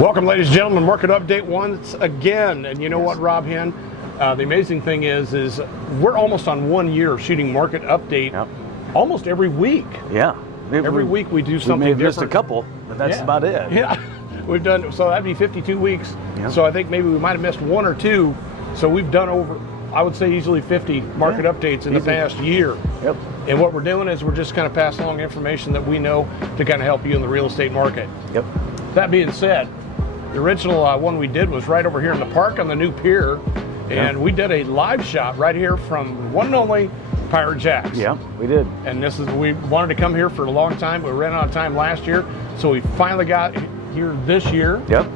Welcome, ladies and gentlemen, Market Update once again. And you know what, Rob Henn? The amazing thing is we're almost on 1 year of shooting Market Update almost every week. Yeah. Every week we do something different. We may have missed a couple, but that's about it. Yeah. We've done, so that'd be 52 weeks. Yeah. So I think maybe we might have missed one or two. So we've done over, I would say, easily 50 Market Updates in the past year. Yep. And what we're doing is we're just kind of passing along information that we know to kind of help you in the real estate market. Yep. That being said, the original one we did was right over here in the park on the new pier, and we did a live shot right here from one and only Pirate Jacks. Yeah, we did. And we wanted to come here for a long time. We ran out of time last year, so we finally got here this year. Yep.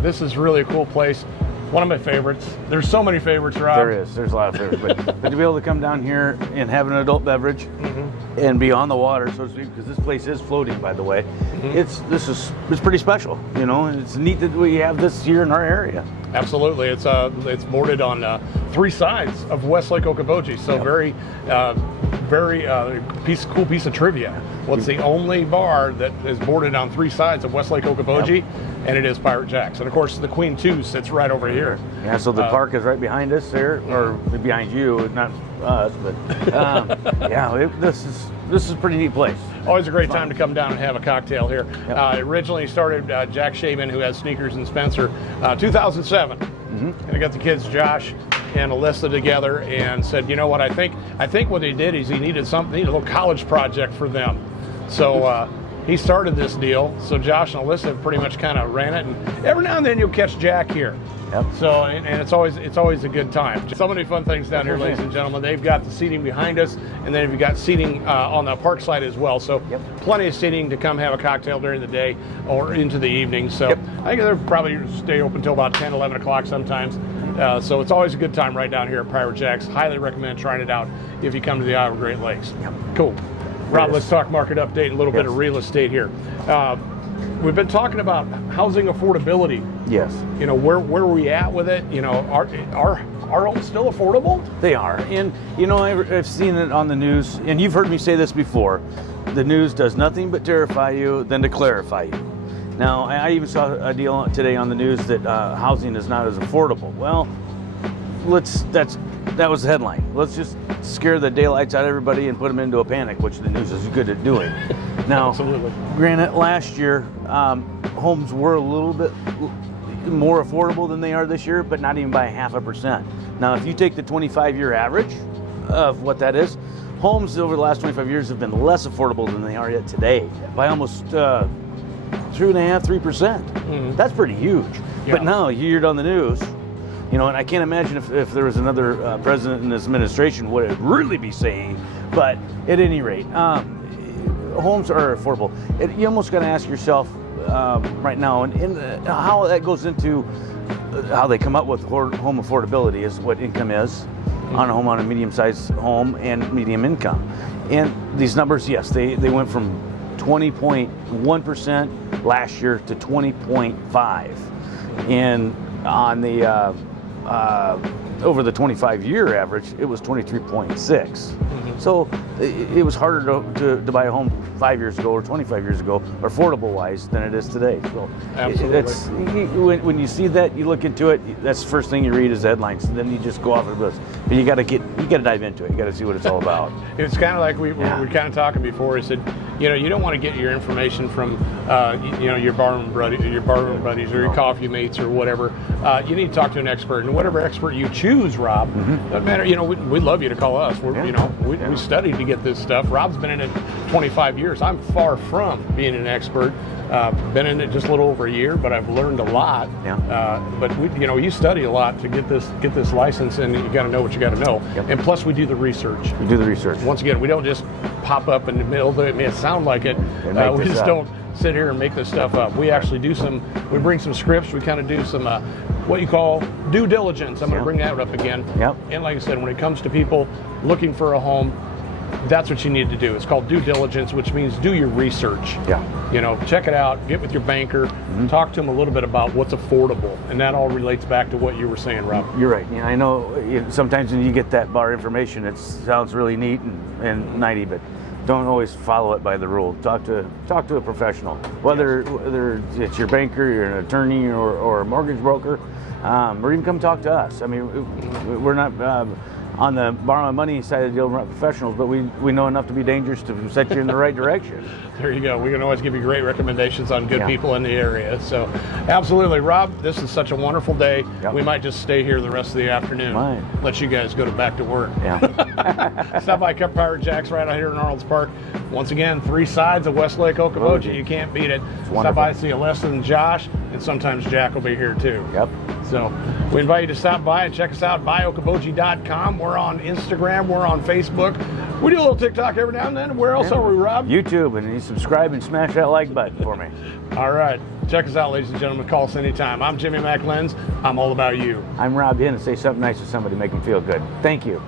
This is really a cool place. One of my favorites. There's so many favorites, Rob. There is. There's a lot of favorites. But to be able to come down here and have an adult beverage and be on the water, so to speak, because this place is floating, by the way, it's pretty special, you know, and it's neat that we have this here in our area. Absolutely. It's boarded on 3 sides of Westlake Okoboji. So very cool piece of trivia. Well, it's the only bar that is boarded on 3 sides of Westlake Okoboji, and it is Pirate Jacks. And of course, the Queen 2 sits right over here. Yeah, so the park is right behind us there, or behind you, not us, but this is a pretty neat place. Always a great time to come down and have a cocktail here. Yep. Originally started Jack Shaman, who has Sneakers and Spencer, 2007. And I got the kids, Josh and Alyssa, together and said, you know what, I think what he did is he needed a little college project for them. So he started this deal. So Josh and Alyssa pretty much kind of ran it, and every now and then you'll catch Jack here. Yep. So, and it's always a good time. So many fun things down here, ladies and gentlemen. They've got the seating behind us, and then you've got seating on the park side as well. So plenty of seating to come have a cocktail during the day or into the evening. So I think they'll probably stay open until about 10, 11 o'clock sometimes. So it's always a good time right down here at Pirate Jacks. Highly recommend trying it out if you come to the Iowa Great Lakes. Cool. Rob, let's talk Market Update and a little bit of real estate here. We've been talking about housing affordability. Yes. You know, where are we at with it? You know, are homes still affordable? They are. And, you know, I've seen it on the news, and you've heard me say this before. The news does nothing but terrify you than to clarify you. Now, I even saw a deal today on the news that housing is not as affordable. Well, that was the headline. Let's just scare the daylights out of everybody and put them into a panic, which the news is good at doing. Now, Absolutely. Granted, last year, homes were a little bit more affordable than they are this year, but not even by 0.5%. Now, if you take the 25-year average of what that is, homes over the last 25 years have been less affordable than they are yet today by almost 2.5–3%. That's pretty huge. But now you hear it on the news, you know, and I can't imagine if there was another president in this administration what it would really be saying. But at any rate, homes are affordable. You almost got to ask yourself right now, and how that goes into how they come up with home affordability is what income is on a home, on a medium-sized home and medium income. And these numbers, yes, they went from 20.1% last year to 20.5%. And on the over the 25-year average, it was 23.6%. So it was harder to buy a home 5 years ago or 25 years ago, or affordable-wise, than it is today. So when you see that, you look into it. That's the first thing you read is headlines, and then you just go off of this. But you got to dive into it. You got to see what it's all about. It's kind of like we were kind of talking before. I said, you know, you don't want to get your information from you know, your barroom buddies or your coffee mates or whatever. You need to talk to an expert, and whatever expert you choose, Rob, doesn't matter. You know, we'd love you to call us. You know, we studied to get this stuff. Rob's been in it 25 years. I'm far from being an expert. Been in it just a little over a year, but I've learned a lot. But you study a lot to get this license, and you got to know what you got to know. And plus, we do the research. We do the research. Once again, we don't just pop up in the middle of it. It may sound like it. We just don't sit here and make this stuff up. We actually we bring some scripts. We kind of do some what you call due diligence. I'm going to bring that up again. And like I said, when it comes to people looking for a home, that's what you need to do. It's called due diligence, which means do your research. You know, check it out, get with your banker, talk to them a little bit about what's affordable. And that all relates back to what you were saying, Rob. You're right. Yeah, I know sometimes when you get that bar information, it sounds really neat and nighty, but don't always follow it by the rule. Talk to a professional, whether it's your banker, you're an attorney, or a mortgage broker, or even come talk to us. I mean, we're not on the borrowing money side of the deal, we're not professionals, but we know enough to be dangerous to set you in the right direction. There you go. We can always give you great recommendations on good people in the area. So, absolutely, Rob. This is such a wonderful day. Yep. We might just stay here the rest of the afternoon. Might. Let you guys go back to work. Yeah. Stop by Cup Pirate Jack's right out here in Arnold's Park. Once again, 3 sides of Westlake Okoboji. You can't beat it. Stop by, see Alessa and Josh, and sometimes Jack will be here too. Yep. So we invite you to stop by and check us out, buyokoboji.com. We're on Instagram. We're on Facebook. We do a little TikTok every now and then. Where else are we, Rob? YouTube, and you subscribe and smash that like button for me. All right. Check us out, ladies and gentlemen. Call us anytime. I'm Jimmy McLenz. I'm all about you. I'm Rob Hinn, and say something nice to somebody, make them feel good. Thank you.